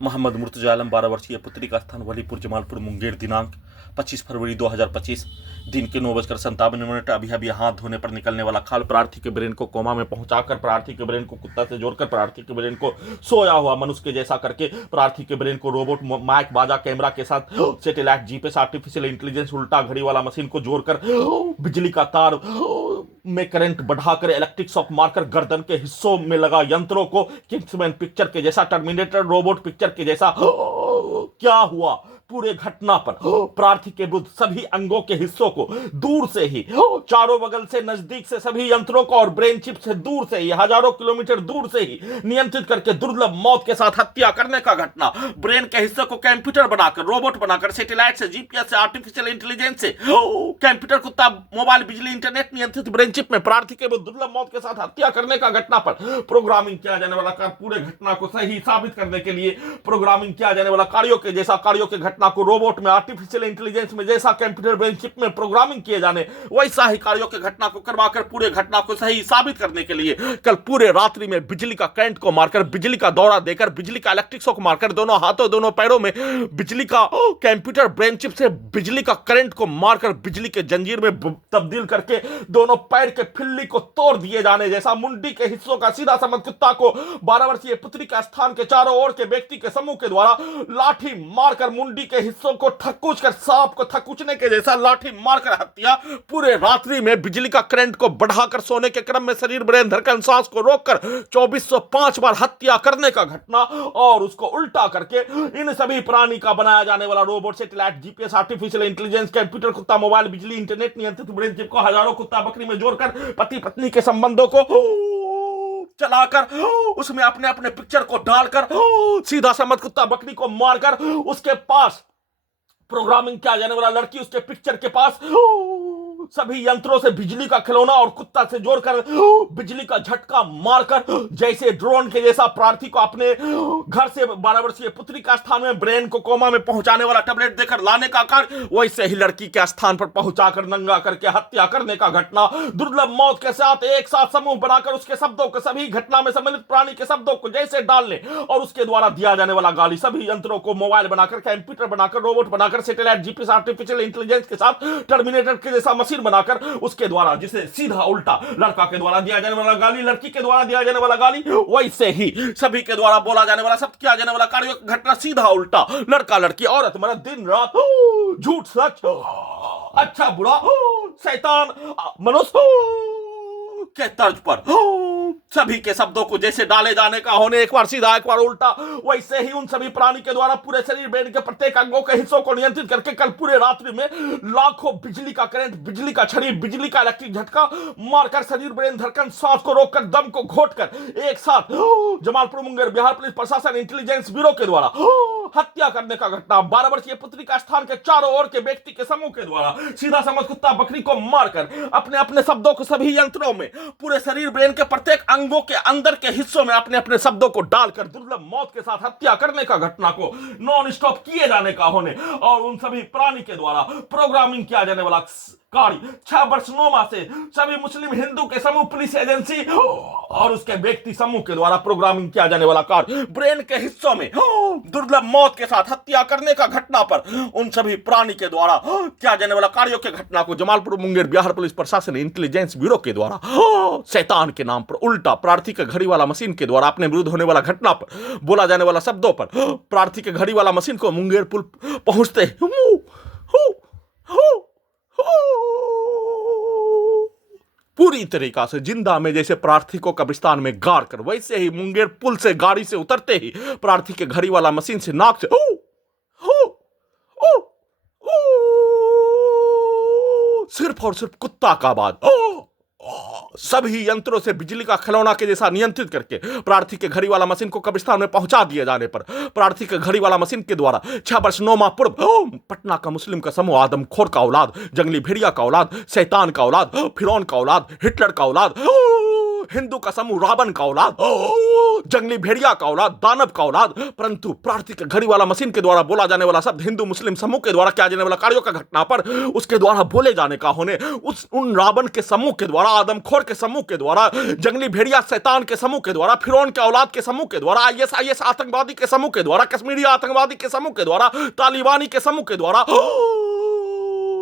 मोहम्मद मुर्तजा आलम 12 वर्षीय पुत्री का स्थान वलीपुर जमालपुर मुंगेर दिनांक 25 फरवरी 2025 दिन के 9:57 अभी अभी हाथ धोने पर निकलने वाला खाल प्रार्थी के ब्रेन को कोमा में पहुंचाकर प्रार्थी के ब्रेन को कुत्ता से जोड़कर प्रार्थी के ब्रेन को सोया हुआ मनुष्य के जैसा करके प्रार्थी के ब्रेन को रोबोट माइक बाजा कैमरा के साथ सैटेलाइट जीपीएस आर्टिफिशियल इंटेलिजेंस उल्टा घड़ी वाला मशीन को जोड़कर बिजली का तार में करंट बढ़ाकर इलेक्ट्रिक शॉक मारकर गर्दन के हिस्सों में लगा यंत्रों को किंग्समैन पिक्चर के जैसा टर्मिनेटर रोबोट पिक्चर के जैसा क्या हुआ पूरे घटना पर प्रार्थी के बुद्ध सभी अंगों के हिस्सों को दूर से ही चारों बगल से नजदीक से सभी यंत्रों को और ब्रेन चिप से दूर से ही हजारों किलोमीटर दूर से ही नियंत्रित करके दुर्लभ मौत के साथ हत्या करने का घटना ब्रेन के हिस्से को कंप्यूटर बनाकर रोबोट बनाकर सैटेलाइट से जीपीएस से आर्टिफिशियल इंटेलिजेंस से कंप्यूटर कुत्ता मोबाइल बिजली इंटरनेट नियंत्रित ब्रेन चिप में प्रार्थी के बुद्ध दुर्लभ मौत के साथ हत्या करने का घटना पर प्रोग्रामिंग किया जाने वाला पूरे घटना को सही साबित करने के लिए प्रोग्रामिंग किया जाने वाला कार्यों के जैसा कार्यों के घटना को रोबोट में आर्टिफिशियल इंटेलिजेंस में जैसा कंप्यूटर ब्रेन चिप में प्रोग्रामिंग किए जाने वैसा ही कार्यों के घटना को करवाकर पूरे घटना को सही साबित करने के लिए कल पूरे रात्रि में बिजली का करंट को मारकर बिजली का दौरा देकर बिजली का इलेक्ट्रिक शॉक मारकर दोनों हाथों दोनों पैरों में बिजली का कंप्यूटर ब्रेन चिप से बिजली का करंट को मारकर बिजली के जंजीर में तब्दील करके दोनों पैर के फिल्ली को तोड़ दिए जाने जैसा मुंडी के हिस्सों का सीधा समझ कुत्ता को 12 वर्षीय पुत्री का स्थान के चारों ओर के व्यक्ति के समूह के द्वारा लाठी मारकर मुंडी के हिस्सों को ठकुच कर सांप को ठकुचने के जैसा लाठी मारकर हत्या पूरे रात्रि में बिजली का करंट को बढ़ाकर सोने के क्रम में शरीर ब्रेन धड़कन सांस को रोककर 2405 बार हत्या करने का घटना और उसको उल्टा करके इन सभी प्राणी का बनाया जाने वाला robot satellite GPS artificial intelligence computer कुत्ता मोबाइल बिजली इंटरनेट नियंत्रित ब्रेन चिप को हजारों कुत्ता बकरी में जोड़कर पति पत्नी के संबंधों को चलाकर उसमें अपने अपने पिक्चर को डालकर सीधा समझ कुत्ता बकरी को मारकर उसके पास प्रोग्रामिंग किया जाने वाला लड़की उसके पिक्चर के पास सभी यंत्रों से बिजली का खिलौना और कुत्ता से जोड़कर बिजली का झटका मारकर जैसे ड्रोन के जैसा प्रार्थी को अपने घर से 12 वर्षीय पुत्री का स्थान में ब्रेन को कोमा में पहुंचाने वाला टैबलेट देकर लाने का कार्य वैसे ही लड़की के स्थान पर पहुंचाकर नंगा करके हत्या करने का घटना दुर्लभ मौत के साथ एक साथ समूह बनाकर उसके शब्दों को सभी घटना में सम्मिलित प्राणी के शब्दों को जैसे डालने और उसके द्वारा दिया जाने वाला गाली सभी यंत्रों को मोबाइल बनाकर कंप्यूटर बनाकर रोबोट बनाकर सैटेलाइट जीपीएस आर्टिफिशियल इंटेलिजेंस के साथ टर्मिनेटर के जैसा मशीन बनाकर उसके द्वारा जिसे सीधा उल्टा लड़का के द्वारा दिया जाने वाला गाली लड़की के द्वारा दिया जाने वाला गाली वैसे ही सभी के द्वारा बोला जाने वाला सब किया जाने वाला कार्य घटना सीधा उल्टा लड़का लड़की औरत मर्द दिन रात झूठ सच अच्छा बुरा शैतान मनुष्य के तर्ज पर सभी के शब्दों को जैसे डाले जाने का होने एक बार सीधा एक बार उल्टा वैसे ही उन सभी प्राणी के द्वारा पूरे शरीर ब्रेन के प्रत्येक अंगों के हिस्सों को नियंत्रित करके कल पूरे रात्रि में लाखों बिजली का करंट बिजली का छड़ी बिजली का इलेक्ट्रिक झटका मारकर शरीर ब्रेन धड़कन सांस को रोककर दम को घोटकर एक साथ जमालपुर मुंगेर बिहार पुलिस प्रशासन इंटेलिजेंस ब्यूरो के द्वारा हत्या करने का घटना 12 वर्षीय पुत्री का स्थान के चारों ओर के व्यक्ति के समूह के द्वारा सीधा समझ कुत्ता बकरी को मारकर अपने अपने शब्दों को सभी यंत्रों में पूरे शरीर ब्रेन के प्रत्येक अंगों के अंदर के हिस्सों में अपने अपने शब्दों को डालकर दुर्लभ मौत के साथ हत्या करने का घटना को नॉन स्टॉप किए जाने का होने और उन सभी प्राणी के द्वारा प्रोग्रामिंग किया जाने वाला कार्य 6 वर्ष 9 माह से सभी मुस्लिम हिंदू के समूह पुलिस एजेंसी और उसके व्यक्ति समूह के द्वारा प्रोग्रामिंग किया जाने वाला कार्य ब्रेन के हिस्सों में दुर्लभ मौत के साथ हत्या करने का घटना पर उन सभी प्राणी के द्वारा किया जाने वाला कार्यों के घटना को जमालपुर मुंगेर बिहार पुलिस प्रशासन इंटेलिजेंस ब्यूरो के द्वारा शैतान के नाम पर उल्टा प्रार्थी के घड़ी वाला मशीन के द्वारा अपने विरुद्ध होने वाला घटना पर बोला जाने वाला शब्दों पर प्रार्थी के घड़ी वाला मशीन को मुंगेर पुल पहुंचते पूरी तरीका से जिंदा में जैसे प्रार्थी को कब्रिस्तान में गाड़ कर वैसे ही मुंगेर पुल से गाड़ी से उतरते ही प्रार्थी के घड़ी वाला मशीन से नाक से सिर्फ और सिर्फ कुत्ता का आवाज सभी यंत्रों से बिजली का खिलौना के जैसा नियंत्रित करके प्रार्थी के घड़ी वाला मशीन को कब्रिस्तान में पहुंचा दिए जाने पर प्रार्थी के घड़ी वाला मशीन के द्वारा 6 वर्ष 9 माह पूर्व पटना का मुस्लिम का समूह आदमखोर का औलाद जंगली भेड़िया का औलाद शैतान का औलाद फिरौन का औलाद हिटलर का औलाद हिंदू का समूह, रावण का औलाद, जंगली भेड़िया का औलाद, दानव का औलाद। परंतु प्रार्थी के घड़ी वाला मशीन के द्वारा बोला जाने वाला शब्द हिंदू मुस्लिम समूह के द्वारा किया जाने वाला कार्यों का घटना पर उसके द्वारा बोले जाने का होने, उन रावण के समूह के द्वारा, आदमखोर के समूह के द्वारा, जंगली भेड़िया शैतान के समूह के द्वारा, फिरौन के औलाद के समूह के द्वारा, आईएसआईएस आतंकवादी के समूह के द्वारा, कश्मीरी आतंकवादी के समूह के द्वारा, तालिबानी के समूह के द्वारा,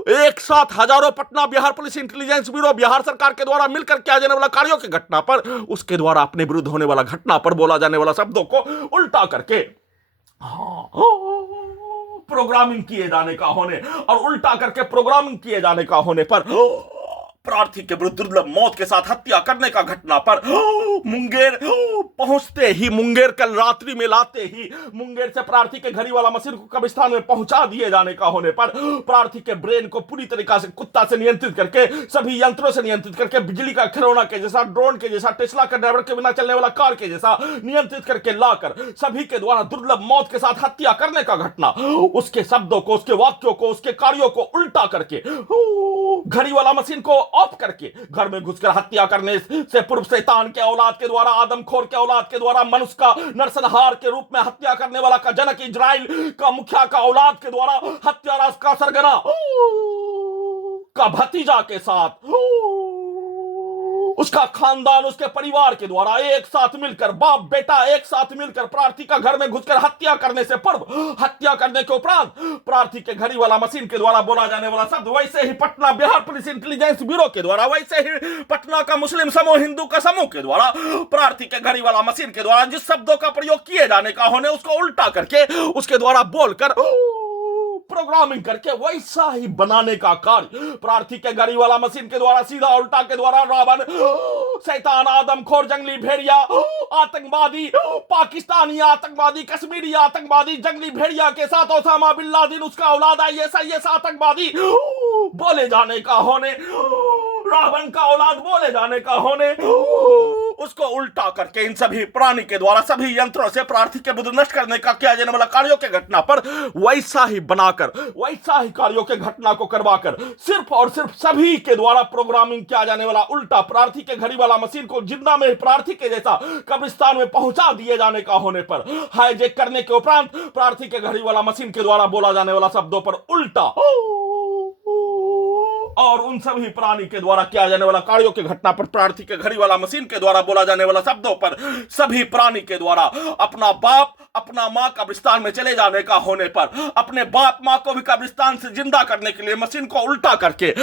एक साथ हजारों Patna Bihar police intelligence bureau Bihar सरकार के द्वारा मिलकर किया जाने वाला कार्यों की घटना पर उसके द्वारा अपने विरुद्ध होने वाला घटना पर बोला जाने वाला शब्दों को उल्टा करके प्रोग्रामिंग किए जाने का होने और उल्टा करके प्रोग्रामिंग किए जाने का होने पर प्रार्थी के विरुद्ध दुर्लभ मौत के साथ हत्या करने का घटना पर मुंगेर पहुंचते ही, मुंगेर कल रात्रि में लाते ही मुंगेर से प्रार्थी के घड़ी वाला मशीन को कब्रिस्तान में पहुंचा दिए जाने का होने पर प्रार्थी के ब्रेन को पूरी तरीका से कुत्ता से नियंत्रित करके, सभी यंत्रों से नियंत्रित करके, बिजली का खिलौना के जैसा, ड्रोन के जैसा, टेस्ला के ड्राइवर के बिना चलने वाला कार के जैसा नियंत्रित करके लाकर सभी के द्वारा दुर्लभ मौत के साथ हत्या करने का घटना, उसके शब्दों को, उसके वाक्यों को, उसके कार्यों को उल्टा करके घड़ी वाला मशीन को ऑफ करके घर में घुसकर हत्या करने से पूर्व शैतान के औलाद के द्वारा, आदमखोर के औलाद के द्वारा, मनुष्य का नरसंहार के रूप में हत्या करने वाला का जनक इजराइल का मुखिया का औलाद के द्वारा हत्यारा का सरगना का भतीजा के साथ उसका खानदान, उसके परिवार के द्वारा एक साथ मिलकर, बाप बेटा एक साथ मिलकर प्रार्थी का घर में घुसकर हत्या करने से पूर्व, हत्या करने के उपरांत प्रार्थी के घड़ी वाला मशीन के द्वारा बोला जाने वाला शब्द, वैसे ही Patna Bihar police intelligence bureau के द्वारा, वैसे ही पटना का मुस्लिम समूह, हिंदू का समूह के द्वारा प्रार्थी के घड़ी वाला मशीन के द्वारा जिस शब्दों का प्रयोग किए जाने का होने उसको उल्टा करके उसके द्वारा बोलकर प्रोग्रामिंग करके वैसा ही बनाने का कार्य प्रार्थी के घड़ी वाला मशीन के द्वारा सीधा उल्टा के द्वारा रावण, शैतान, आदमखोर, जंगली भेड़िया, आतंकवादी, पाकिस्तानी आतंकवादी, कश्मीरी आतंकवादी, जंगली भेड़िया के साथ ओसामा बिन लादेन उसका औलाद आईएसआईएस आतंकवादी बोले जाने का होने, रावण का औलाद बोले जाने का होने, उसको उल्टा करके इन सभी प्राणी के द्वारा सभी यंत्रों से प्रार्थी के विरुद्ध नष्ट करने का किया जाने वाला कार्यों के घटना पर वैसा ही बनाकर, वैसा ही कार्यों के घटना को करवाकर सिर्फ और सिर्फ सभी के द्वारा प्रोग्रामिंग किया जाने वाला उल्टा प्रार्थी के घड़ी वाला मशीन को जिंदा में प्रार्थी के जैसा कब्रिस्तान में पहुंचा दिए जाने का होने पर हाईजैक करने के उपरांत प्रार्थी के घड़ी वाला मशीन के द्वारा बोला जाने वाला शब्दों पर उल्टा और उन सभी प्राणी के द्वारा किया जाने वाला कार्यों की घटना पर प्रार्थी के घड़ी वाला मशीन के द्वारा बोला जाने वाला शब्दों पर सभी प्राणी के द्वारा अपना बाप, अपना मां कब्रिस्तान में चले जाने का होने पर अपने बाप मां को भी कब्रिस्तान से जिंदा करने के लिए मशीन को उल्टा करके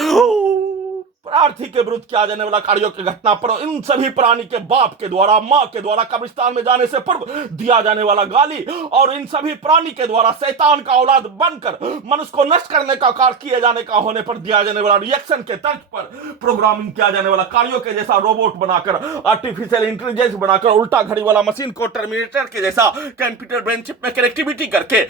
प्रार्थी के विरुद्ध किया जाने वाला कार्यों की घटना पर इन सभी प्राणी के बाप के द्वारा, मां के द्वारा कब्रिस्तान में जाने से पूर्व दिया जाने वाला गाली और इन सभी प्राणी के द्वारा शैतान का औलाद बनकर मनुष्य को नष्ट करने का कार्य किए जाने का होने पर दिया जाने वाला रिएक्शन के तर्ज पर प्रोग्रामिंग किया जाने वाला कार्यों के जैसा रोबोट बनाकर, आर्टिफिशियल इंटेलिजेंस बनाकर, उल्टा घड़ी वाला मशीन को टर्मिनेटर के जैसा कंप्यूटर ब्रेन चिप में कनेक्टिविटी करके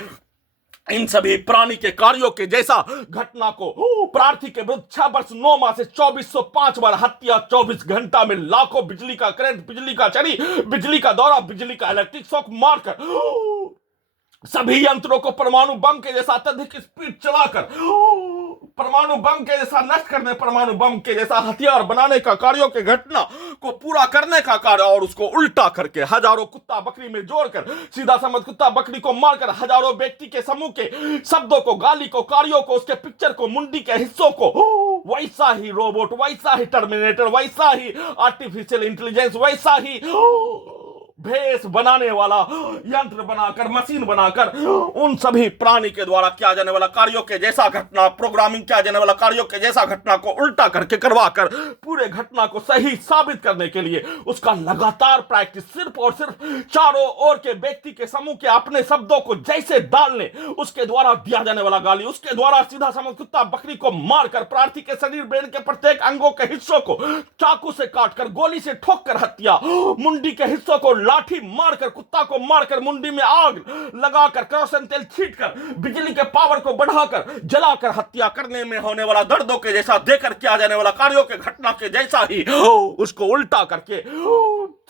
इन सभी प्राणी के कार्यों के जैसा घटना को प्रार्थी के विरुद्ध 6 वर्ष 9 माह से 2405 बार हत्या, 24 घंटा में लाखों बिजली का करंट, बिजली का चरी, बिजली का दौरा, बिजली का इलेक्ट्रिक शॉक मारकर सभी यंत्रों को परमाणु बम के जैसा अत्यधिक स्पीड चलाकर परमाणु बम के जैसा नष्ट करने, परमाणु बम के जैसा हथियार बनाने का कार्यों के घटना को पूरा करने का कार्य और उसको उल्टा करके हजारों कुत्ता बकरी में जोड़कर सीधा समझ कुत्ता बकरी को मारकर हजारों व्यक्ति के समूह के शब्दों को, गाली को, कार्यों को, उसके पिक्चर को, मुंडी के हिस्सों को वैसा ही रोबोट, वैसा ही टर्मिनेटर, वैसा ही आर्टिफिशियल इंटेलिजेंस, वैसा ही भेष बनाने वाला यंत्र बनाकर, मशीन बनाकर उन सभी प्राणी के द्वारा किया जाने वाला कार्यों के जैसा घटना, प्रोग्रामिंग किया जाने वाला कार्यों के जैसा घटना को उल्टा करके करवाकर पूरे घटना को सही साबित करने के लिए उसका लगातार प्रैक्टिस, सिर्फ और सिर्फ चारों ओर के व्यक्ति के समूह के अपने शब्दों को जैसे डालने, उसके द्वारा दिया जाने वाला गाली, उसके द्वारा सीधा समझ कुत्ता बकरी को मारकर प्रार्थी के शरीर, ब्रेन के प्रत्येक अंगों के हिस्सों को चाकू से काटकर, गोली से ठोककर हत्या, मुंडी के हिस्सों को लाठी मारकर, कुत्ता को मारकर, मुंडी में आग लगाकर, केरोसिन तेल छींटकर, बिजली के पावर को बढ़ाकर जलाकर हत्या करने में होने वाला दर्दों के जैसा देकर किया जाने वाला कार्यों के घटना के जैसा ही उसको उल्टा करके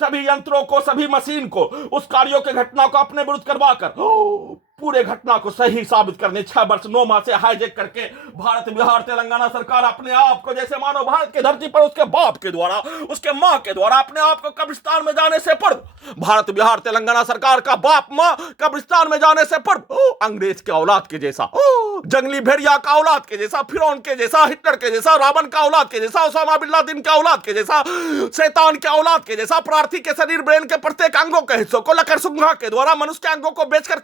सभी यंत्रों को, सभी मशीन को, उस कार्यों के घटना को अपने विरुद्ध करवाकर पूरे घटना को सही साबित करने 6 वर्ष 9 माह से हाईजैक करके भारत बिहार तेलंगाना सरकार अपने आप को जैसे मानो भारत की धरती पर उसके बाप के द्वारा, उसके मां के द्वारा अपने आप को कब्रिस्तान में जाने से पूर्व, भारत बिहार तेलंगाना सरकार का बाप मां कब्रिस्तान में जाने से पूर्व अंग्रेज के औलाद के जैसा, जंगली भेड़िया का औलाद के जैसा, फिरौन के जैसा, हिटलर के जैसा, रावण का औलाद के जैसा, ओसामा बिन लादेन के औलाद के जैसा, शैतान के औलाद के जैसा प्रार्थी के शरीर ब्रेन के प्रत्येक अंगों के हिस्सों को लकड़सुंघा के द्वारा मनुष्य के अंगों को बेचकर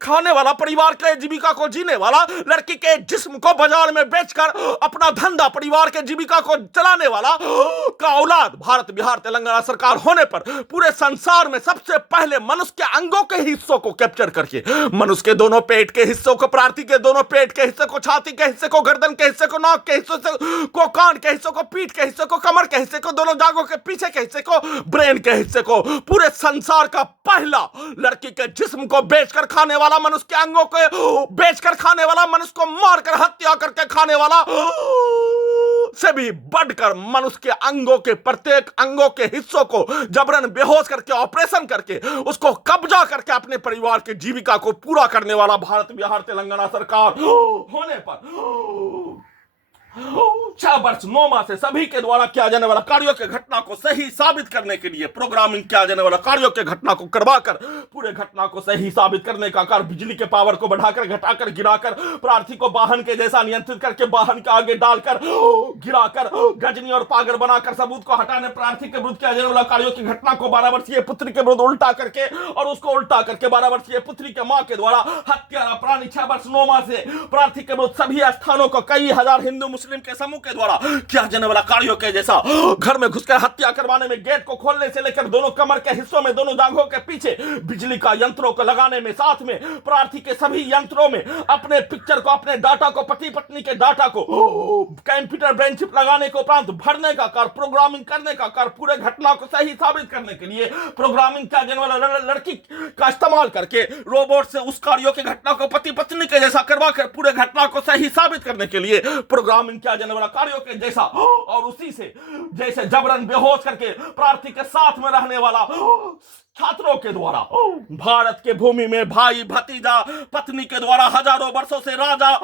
खाने वाला, परिवार के जीविका को जीने वाला, लड़की के जिस्म को बाजार में बेचकर अपना धंधा, परिवार के जीविका को चलाने वाला का औलाद भारत बिहार तेलंगाना सरकार होने पर पूरे संसार में सबसे पहले मनुष्य के अंगों के हिस्सों को कैप्चर करके, मनुष्य के दोनों पेट के हिस्सों को, प्रार्थी के दोनों पेट के हिस्से को, छाती के हिस्से को, गर्दन के हिस्से को, नाक के हिस्से को, कान के हिस्से को, पीठ के हिस्से को, कमर के हिस्से को, दोनों जांघों के पीछे के हिस्से को, ब्रेन के हिस्से को, पूरे संसार का पहला लड़की के जिस्म को बेचकर खाने वाला, मनुष्य के अंगों को बेचकर खाने वाला, मनुष्य को मारकर हत्या करके खाने वाला से भी बढ़कर मनुष्य के अंगों के प्रत्येक अंगों के हिस्सों को जबरन बेहोश करके, ऑपरेशन करके, उसको कब्जा करके अपने परिवार की जीविका को पूरा करने वाला भारत बिहार तेलंगाना सरकार होने पर 6 वर्ष 9 माह से सभी के द्वारा किया जाने वाला कार्यों के घटना को सही साबित करने के लिए प्रोग्रामिंग किया जाने वाला कार्यों के घटना को करवाकर पूरे घटना को सही साबित करने का कार्य, बिजली के पावर को बढ़ाकर, घटाकर, गिराकर, प्रार्थी को वाहन के जैसा नियंत्रित करके वाहन के आगे डालकर, गिराकर, गजनी और पागल बनाकर सबूत को हटाने, प्रार्थी के विरुद्ध किया जाने वाला कार्यों की घटना को 12 वर्षीय पुत्री के विरुद्ध उल्टा करके और उसको उल्टा करके 12 वर्षीय पुत्री के मां के द्वारा हत्यारा प्राणी 6 वर्ष 9 माह से प्रार्थी के विरुद्ध सभी स्थानों को कई हजार हिंदू मुस्लिम के समूह के द्वारा किया जाने वाला कार्यों के जैसा घर में घुसकर हत्या करवाने में, गेट को खोलने से लेकर दोनों कमर के हिस्सों में, दोनों जांघों के पीछे बिजली का यंत्रों को लगाने में, साथ में प्रार्थी के सभी यंत्रों में अपने पिक्चर को, अपने डाटा को, पति पत्नी के डाटा को कंप्यूटर ब्रेन चिप लगाने के उपरांत भरने का कार्य, प्रोग्रामिंग करने का कार्य, पूरे घटना को सही साबित करने के लिए प्रोग्रामिंग किया जाने वाला लड़की का इस्तेमाल करके रोबोट से उस कार्यों की घटना को पति पत्नी के जैसा करवाकर पूरे घटना को सही साबित करने के लिए प्रोग्रामिंग किया जाने वाला कार्यों के जैसा और उसी से जैसे जबरन बेहोश करके प्रार्थी के साथ में रहने वाला छात्रों के द्वारा भारत के भूमि में भाई, भतीजा, पत्नी के द्वारा हजारों वर्षों से राजा,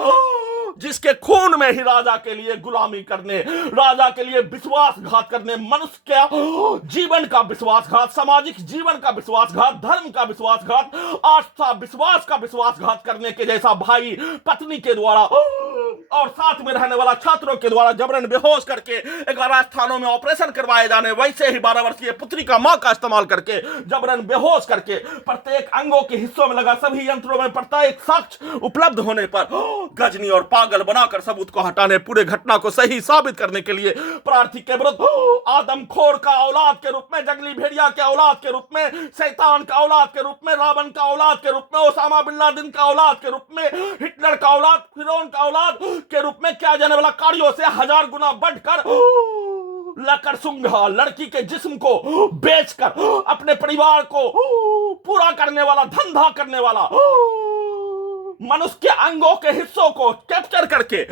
जिसके खून में ही राजा के लिए गुलामी करने, राजा के लिए विश्वासघात करने, मनुष्य के जीवन का विश्वासघात, सामाजिक जीवन का विश्वासघात, धर्म का विश्वासघात, आस्था विश्वास का विश्वासघात करने के जैसा भाई, पत्नी के द्वारा और साथ में रहने वाला छात्रों के द्वारा जबरन बेहोश करके 11 स्थानों में ऑपरेशन करवाए जाने, वैसे ही 12 वर्षीय पुत्री का मां का इस्तेमाल करके जबरन बेहोश करके प्रत्येक अंगों के हिस्सों में लगा सभी यंत्रों में प्रत्येक साक्ष्य उपलब्ध होने पर गजनी और पागल बनाकर सबूत को हटाने, पूरे घटना को सही साबित करने के लिए प्रार्थी के विरुद्ध आदमखोर का औलाद के रूप में, जंगली भेड़िया के औलाद के रूप में, शैतान का औलाद के रूप में, रावण का औलाद के रूप में, ओसामा बिन लादेन का औलाद के रूप में, हिटलर का औलाद, फिरौन का औलाद के रूप में किया जाने वाला कार्यों से 1000 गुना बढ़कर लकड़सुंघा लड़की के जिस्म को बेचकर अपने परिवार को पूरा करने वाला, धंधा करने वाला, मनुष्य के अंगों के हिस्सों को कैप्चर करके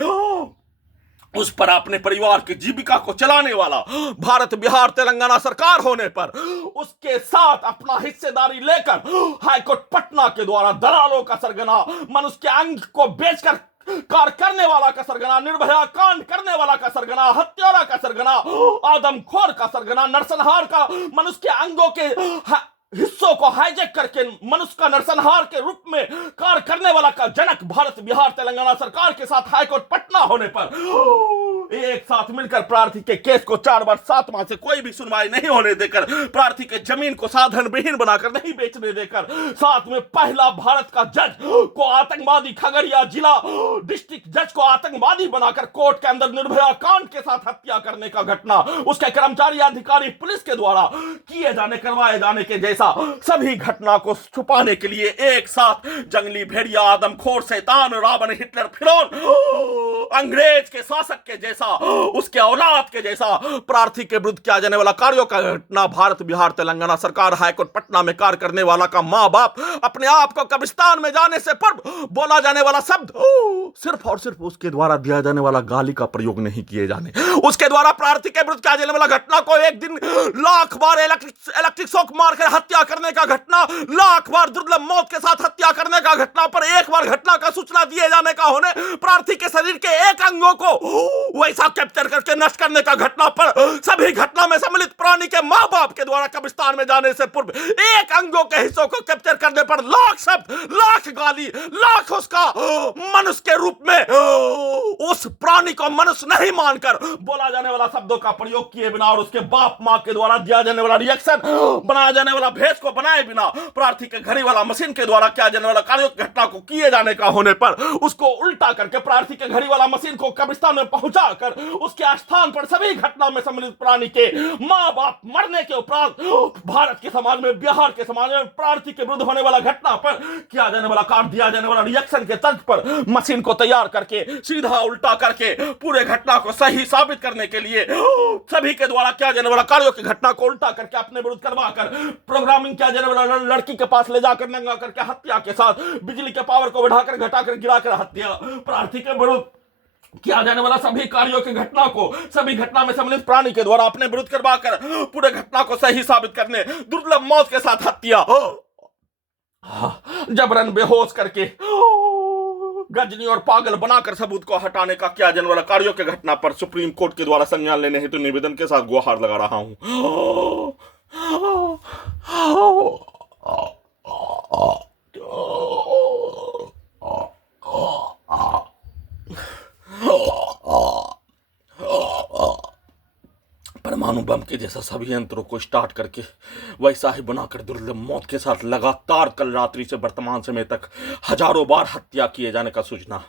उस पर अपने परिवार की जीविका को चलाने वाला भारत बिहार तेलंगाना सरकार होने पर उसके साथ अपना हिस्सेदारी लेकर हाईकोर्ट पटना के द्वारा दलालों का सरगना, मनुष्य के अंग को बेचकर कार करने वाला का सरगना, निर्भया कांड करने वाला का सरगना, हत्यारा का सरगना, आदमखोर का सरगना, नरसंहार का, मनुष्य के अंगों के हिस्सों को हाईजैक करके मनुष्य का नरसंहार के रूप में कार्य करने वाला का जनक भारत बिहार तेलंगाना सरकार के साथ हाईकोर्ट पटना होने पर एक साथ मिलकर प्रार्थी के केस को 4 वर्ष 7 माह से कोई भी सुनवाई नहीं होने देकर, प्रार्थी के जमीन को साधन विहीन बनाकर नहीं बेचने देकर, साथ में पहला भारत का जज को आतंकवादी, खगड़िया जिला डिस्ट्रिक्ट जज को आतंकवादी बनाकर कोर्ट के अंदर निर्भया कांड के साथ हत्या करने का घटना उसके कर्मचारी, अधिकारी, पुलिस के द्वारा किए जाने, करवाए जाने के जैसा सभी घटना को छुपाने के लिए एक साथ जंगली भेड़िया, आदमखोर, शैतान, रावण, हिटलर, फिरौन, अंग्रेज के शासक के जैसा, उसके औलाद के जैसा प्रार्थी के विरुद्ध किया जाने वाला कार्यों का घटना भारत बिहार तेलंगाना सरकार हाईकोर्ट पटना में कार्य करने वाला का मां बाप अपने आप को कब्रिस्तान में जाने से पूर्व बोला जाने वाला शब्द सिर्फ और सिर्फ उसके द्वारा दिया जाने वाला गाली का प्रयोग नहीं किए जाने, उसके द्वारा प्रार्थी के विरुद्ध किया जाने वाला घटना को एक दिन लाख बार इलेक्ट्रिक शॉक मारकर हत्या हत्या करने का घटना, लाख बार दुर्लभ मौत के साथ हत्या करने का घटना पर एक बार घटना का सूचना दिए जाने का होने, प्रार्थी के शरीर के एक अंगों को वैसा कैप्चर करके नष्ट करने का घटना पर सभी घटना में सम्मिलित प्राणी के मां बाप के द्वारा कब्रिस्तान में जाने से पूर्व एक अंगों के हिस्सों को कैप्चर करने पर लाख शब्द, लाख गाली, लाख उसका मनुष्य के रूप में उस प्राणी को मनुष्य नहीं मानकर बोला जाने वाला शब्दों का प्रयोग किए बिना और उसके बाप मां के द्वारा दिया जाने वाला रिएक्शन, बनाया जाने वाला भेष को बनाए बिना प्रार्थी के घड़ी वाला मशीन के द्वारा किया जाने वाला कार्यों की घटना को किए जाने का होने पर उसको उल्टा करके प्रार्थी के घड़ी वाला मशीन को कब्रिस्तान में पहुंचाकर उसके स्थान पर सभी घटना में सम्मिलित प्राणी के मां बाप मरने के उपरांत भारत के समाज में, बिहार के समाज में प्रार्थी के विरुद्ध होने वाला घटना पर किया जाने वाला कार्य, दिया जाने वाला रिएक्शन के तर्ज पर मशीन को तैयार करके सीधा उल्टा करके पूरे घटना को सही साबित करने के लिए सभी के द्वारा किया जाने वाला कार्यों की घटना को उल्टा करके अपने विरुद्ध करवाकर प्रोग्रामिंग किया जाने वाला लड़की के पास ले जाकर नंगा करके हत्या के साथ बिजली के पावर को बढ़ाकर घटाकर गिराकर हत्या, प्रार्थी के विरुद्ध किया जाने वाला सभी कार्यों की घटना को सभी घटना में सम्मिलित प्राणी के द्वारा अपने विरुद्ध करवाकर पूरे घटना को सही साबित करने, दुर्लभ मौत के साथ हत्या, जबरन बेहोश करके गजनी और पागल बनाकर सबूत को हटाने का किया जाने वाला कार्यों के घटना पर सुप्रीम कोर्ट के द्वारा संज्ञान लेने हेतु निवेदन के साथ गुहार लगा रहा हूं। परमाणु बम के जैसा सभी यंत्रों को स्टार्ट करके वैसा ही बनाकर दुर्लभ मौत के साथ लगातार कल रात्रि से वर्तमान समय तक हजारों बार हत्या किए जाने का सूचना